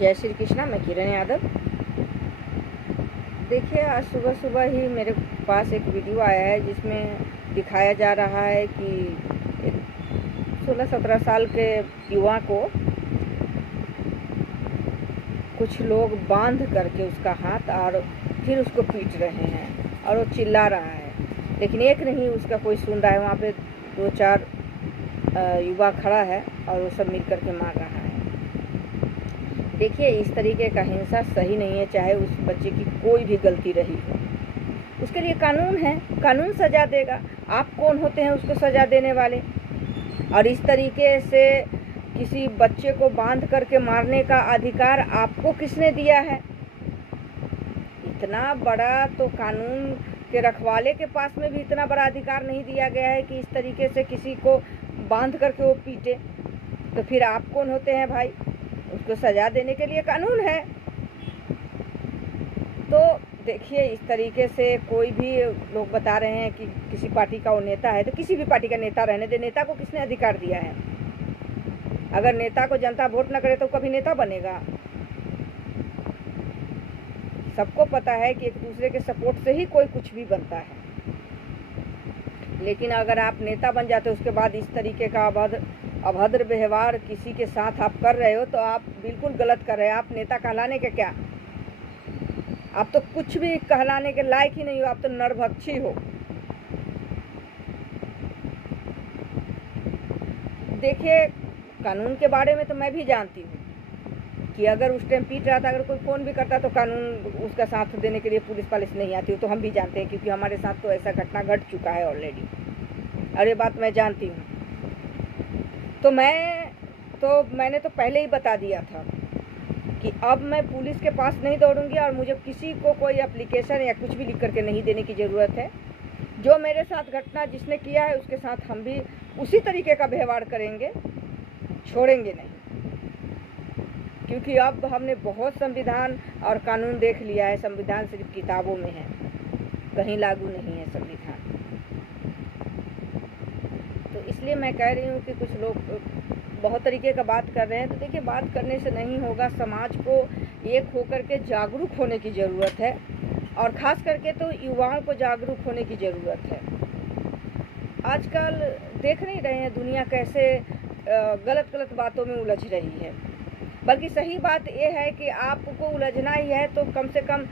जय श्री कृष्णा। मैं किरण यादव। देखिए, आज सुबह सुबह ही मेरे पास एक वीडियो आया है जिसमें दिखाया जा रहा है कि 16-17 साल के युवा को कुछ लोग बांध करके उसका हाथ और फिर उसको पीट रहे हैं और वो चिल्ला रहा है, लेकिन एक नहीं उसका कोई सुन रहा है। वहाँ पे 2-4 युवा खड़ा है और वो सब मिल करके मार रहा है। देखिए, इस तरीके का हिंसा सही नहीं है, चाहे उस बच्चे की कोई भी गलती रही हो। उसके लिए कानून है, कानून सज़ा देगा। आप कौन होते हैं उसको सज़ा देने वाले? और इस तरीके से किसी बच्चे को बांध करके मारने का अधिकार आपको किसने दिया है? इतना बड़ा तो कानून के रखवाले के पास में भी इतना बड़ा अधिकार नहीं दिया गया है कि इस तरीके से किसी को बांध करके वो पीटे। तो फिर आप कौन होते हैं भाई? उसको सज़ा देने के लिए कानून है। तो देखिए, इस तरीके से कोई भी लोग बता रहे हैं कि किसी पार्टी का वो नेता है, तो किसी भी पार्टी का नेता रहने दे। नेता को किसने अधिकार दिया है? अगर नेता को जनता वोट न करे तो कभी नेता बनेगा? सबको पता है कि एक दूसरे के सपोर्ट से ही कोई कुछ भी बनता है। लेकिन अगर आप नेता बन जाते उसके बाद इस तरीके का अभद्र व्यवहार किसी के साथ आप कर रहे हो तो आप बिल्कुल गलत कर रहे हैं। आप नेता कहलाने के क्या? आप तो कुछ भी कहलाने के लायक ही नहीं हो, आप तो नरभक्षी हो। देखिए, कानून के बारे में तो मैं भी जानती हूँ कि अगर उस टाइम पीट रहा था, अगर कोई फ़ोन भी करता तो कानून उसका साथ देने के लिए पुलिस नहीं आती हो, तो हम भी जानते हैं क्योंकि हमारे साथ तो ऐसा घटना घट चुका है ऑलरेडी, और ये बात मैं जानती हूँ। तो मैंने तो पहले ही बता दिया था कि अब मैं पुलिस के पास नहीं दौड़ूंगी और मुझे किसी को कोई एप्लीकेशन या कुछ भी लिख करके नहीं देने की ज़रूरत है। जो मेरे साथ घटना जिसने किया है उसके साथ हम भी उसी तरीके का व्यवहार करेंगे, छोड़ेंगे नहीं। क्योंकि अब हमने बहुत संविधान और कानून देख लिया है। संविधान सिर्फ किताबों में है, कहीं लागू नहीं है संविधान। तो इसलिए मैं कह रही हूँ कि कुछ लोग बहुत तरीके का बात कर रहे हैं। तो देखिए, बात करने से नहीं होगा। समाज को एक होकर के जागरूक होने की ज़रूरत है, और ख़ास करके तो युवाओं को जागरूक होने की ज़रूरत है। आजकल देख नहीं रहे हैं दुनिया कैसे गलत बातों में उलझ रही है। बल्कि सही बात ये है कि आपको उलझना ही है तो कम से कम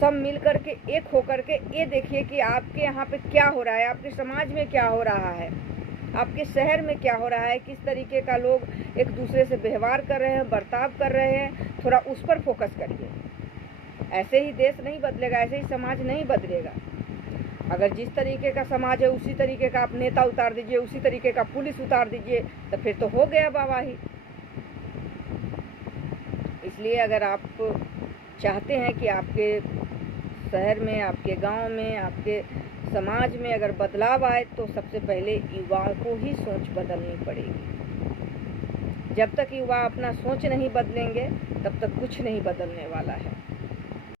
सब मिल कर के एक होकर के ये देखिए कि आपके यहाँ पे क्या हो रहा है, आपके समाज में क्या हो रहा है, आपके शहर में क्या हो रहा है, किस तरीके का लोग एक दूसरे से व्यवहार कर रहे हैं, बर्ताव कर रहे हैं। थोड़ा उस पर फोकस करिए। ऐसे ही देश नहीं बदलेगा, ऐसे ही समाज नहीं बदलेगा। अगर जिस तरीके का समाज है उसी तरीके का आप नेता उतार दीजिए, उसी तरीके का पुलिस उतार दीजिए, तो फिर तो हो गया वाहवाही। इसलिए अगर आप चाहते हैं कि आपके शहर में, आपके गांव में, आपके समाज में अगर बदलाव आए तो सबसे पहले युवाओं को ही सोच बदलनी पड़ेगी। जब तक युवा अपना सोच नहीं बदलेंगे तब तक कुछ नहीं बदलने वाला है।